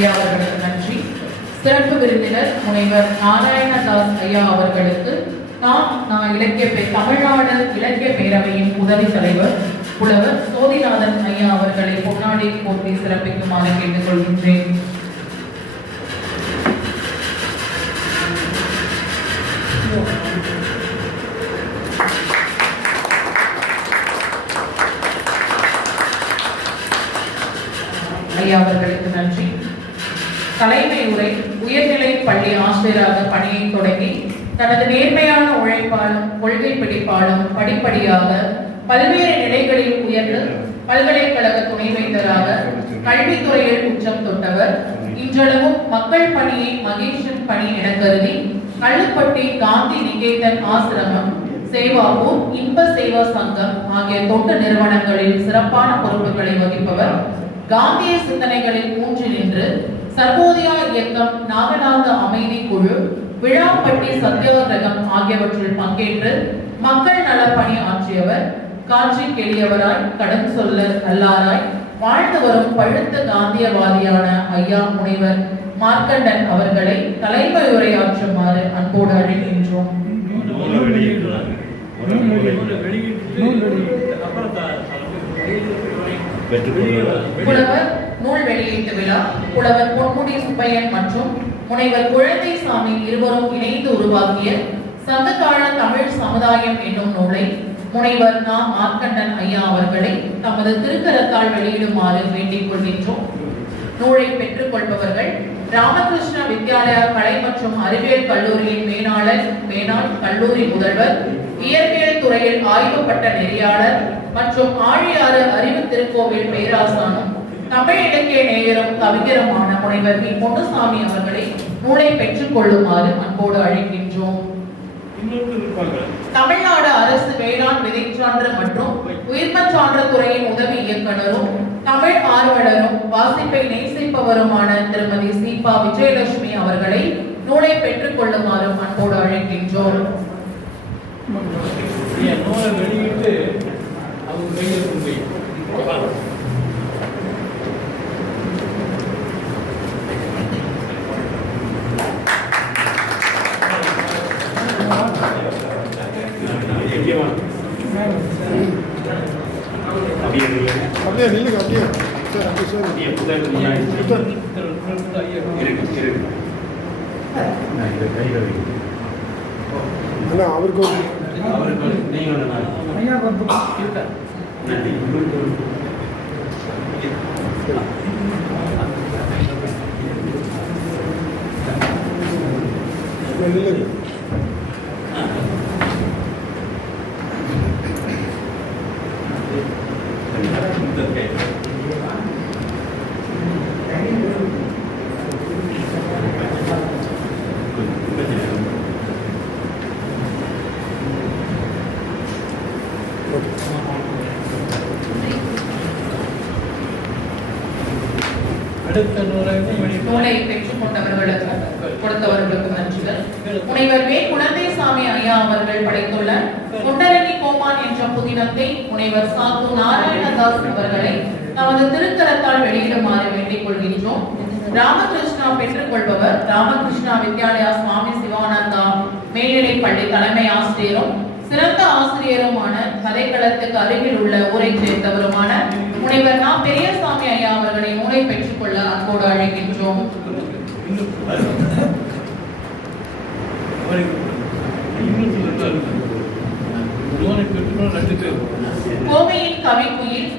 ஐயா அவர்களுக்கு நன்றி. சிறப்பு விருந்தினர் முனைவர் நாராயணதாஸ் ஐயா அவர்களுக்கு நாம் நான் இலக்கிய பே தமிழ்நாடு இலக்கிய பேரவையின் உதவி தலைவர் புலவர் சோதிநாதன் ஐயா அவர்களை பொன்னாடி போட்டி சிறப்பிக்குமாறு கேட்டுக்கொள்கின்றேன். ஐயா அவர்களுக்கு நன்றி. தலைமை உரை உயர்நிலை பள்ளி ஆசிரியராக பணியை தொடங்கி தனது நேர்மையான உழைப்பாலும் கொள்கை பிடிப்பாலும் படிப்படியாக பல்வேறு நிலைகளில் உயர்ந்து பல்கலைக்கழக துணைவேந்தராக கல்வித்துறையில் உச்சம் தொட்டவர். இன்றளவும் மக்கள் பணியை மகேஷன் பணி என கருதி கள்ளுப்பட்டி காந்தி நிகேதன் ஆசிரமம் சேவாவும் இன்ப சேவா சங்கம் ஆகிய தொண்டு நிறுவனங்களில் சிறப்பான பொறுப்புகளை வகிப்பவர். காந்திய சிந்தனைகளில் சர்வோதயா இயக்கம் நாகநாத அமைதி குழு விழாப்பட்டி சத்தியாகிரகம் ஆகியவற்றில் பங்கேற்று மக்கள் நல பணி ஆற்றியவர் காட்சி கெளியவராய் கடன் சொல்ல அல்லாராய் வாழ்ந்து வரும் பழுத்த காந்தியவாதியான ஐயா முனைவர் மார்க்கண்டன் அவர்களை தலைமை உரையாற்றுமாறு அன்போடு அழைக்கின்றோம் புலவர் நூல் வெளியீட்டு விழா புலவர் பொன்முடி சுப்பையன் மற்றும் முனைவர் குழந்தை சாமி இருவரும் இணைந்து உருவாக்கிய சங்ககால தமிழ் சமுதாயம் என்னும் நூலை முனைவர் நா. மார்க்கண்டன் ஐயா அவர்களை தமது திருக்கரத்தால் வெளியிடுமாறு வேண்டிக் கொள்கின்றோம். நூலை பெற்றுக் கொள்பவர்கள் ராமகிருஷ்ண வித்யாலயா கலை மற்றும் அறிவியல் கல்லூரியின் மேலாளர் மேனாள் கல்லூரி முதல்வர் இயற்பியல் துறையில் ஆய்வு பட்ட நெறியாளர் மற்றும் ஆழியாறு அறிவு திருக்கோவில் பேராசானம் தமிழ் இலக்கிய நேயரும் கவிஞருமான முனைவர் வி. பொன்னுசாமி அவர்களை நூலை பெற்றுக் கொள்ளுமாறு அன்போடு அழைக்கின்றோம். தமிழ்நாடு அரசு வேளாண் விதைச்சான்று மற்றும் உயிர்மச் சான்று துறையின் உதவி இயக்குனரும் தமிழ் ஆர்வலரும் வாசிப்பை நேசிப்பவருமான திருமதி சீபா விஜயலட்சுமி அவர்களை நூலை பெற்றுக் கொள்ளுமாறும் அன்போடு அழைக்கின்றோம். நூலை வெளியிட்டு அவங்க கையில் அப்படியே நில்லுங்க. அப்படியே சரி அப்படியே சரி அப்படியே புத்தகத்துக்கு முன்னாடி இருக்கு, இருக்கு. நான் இதை கையில வைக்கிறேன். அண்ணா அவருக்கு. நன்றி. அடுத்த நூலை கொடுத்தவர்களுக்கு நன்றிகள். முனைவர் வே ஐயா அவர்கள் படைத்துள்ள கோமான் என்ற புதினத்தை முனைவர் சாத்து நாராயணதாஸ் அவர்களை நமது திருக்கரத்தால் வெளியிடுமாறு வேண்டிக் கொள்கின்றோம். ராமகிருஷ்ணா பெற்றுக் கொள்பவர் ராமகிருஷ்ணா வித்யாலயா சுவாமி சிவானந்தா மேல்நிலை பள்ளி தலைமை ஆசிரியரும் சிறந்த ஆசிரியருமான கலைக்களத்துக்கு அருகில் உள்ள ஊரை சேர்ந்தவருமான முனைவர் நா. பெரியசாமி ஐயா அவர்களை நூலை பெற்றுக்கொள்ள அன்போடு அழைக்கின்றோம். கோவையின் கவிக்குயில்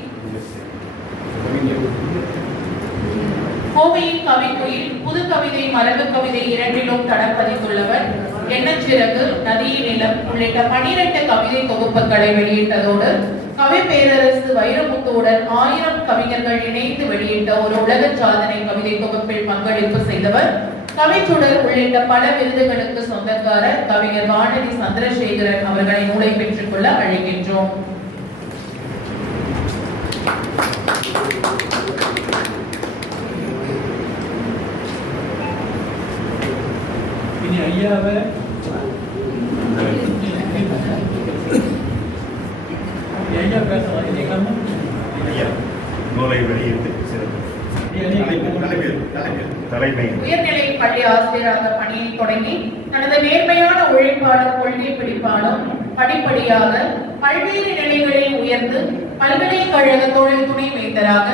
கோவையின் கவிக்குயில் புது கவிதை மரபு கவிதை இரண்டிலும் தடம் சிறகு நதிய நிலம் உள்ளிட்ட பனிரெண்டு கவிதை தொகுப்புகளை வெளியிட்டதோடு கவி பேரரசு வைரமுத்துவுடன் ஆயிரம் கவிஞர்கள் இணைந்து வெளியிட்ட ஒரு உலக சாதனை கவிதை தொகுப்பில் பங்களிப்பு செய்தவர் கவிச்சுடர் உள்ளிட்ட பல விருதுகளுக்கு சொந்தக்காரர் கவிஞர் வானதி சந்திரசேகரன் அவர்களை நூலை பெற்றுக்கொள்ள அழைக்கின்றோம். இனி ஐயாவை ஐயா பேசலாம் இல்லைங்களாமா ஐயா, நூலை வெளியிட்டு சிறப்பு ஐயா, நீங்க- தலைமையில் தலைமையில் தலைமை உயர்நிலை பள்ளி ஆசிரியராக பணியை தொடங்கி தனது நேர்மையான உழைப்பாளர் கொள்கை பிடிப்பாலும் படிப்படியாக பல்வேறு நிலைகளில் உயர்ந்து பல்கலைக்கழக தொழில் துணை வேந்தராக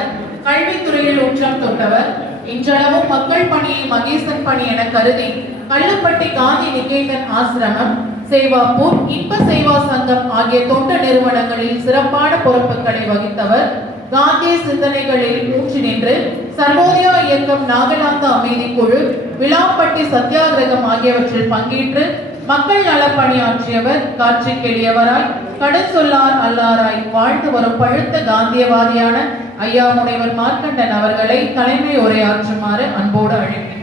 கல்வித்துறையில் உச்சம் தொட்டவர். இன்றளவும் மக்கள் பணியை மகேசன் பணி என கருதி கள்ளுப்பட்டி காந்தி நிகேதன் ஆசிரமம் சேவாப்பூர் இன்ப சேவா சங்கம் ஆகிய தொண்டு நிறுவனங்களில் சிறப்பான பொறுப்புகளை வகித்தவர். காந்திய சிந்தனைகளில் ஊற்றி நின்று சர்வோதயா இயக்கம் நாகலாந்த அமைதி குழு விழாப்பட்டி சத்தியாகிரகம் ஆகியவற்றில் பங்கேற்று மக்கள் நலப் பணியாற்றியவர் காட்சிக்கு எளியவராய் கடன் சொல்லார் அல்லாராய் வாழ்ந்து வரும் பழுத்த காந்தியவாதியான ஐயா முனைவர் மார்க்கண்டன் அவர்களை தலைமை உரையாற்றுமாறு அன்போடு அழைக்கிறார்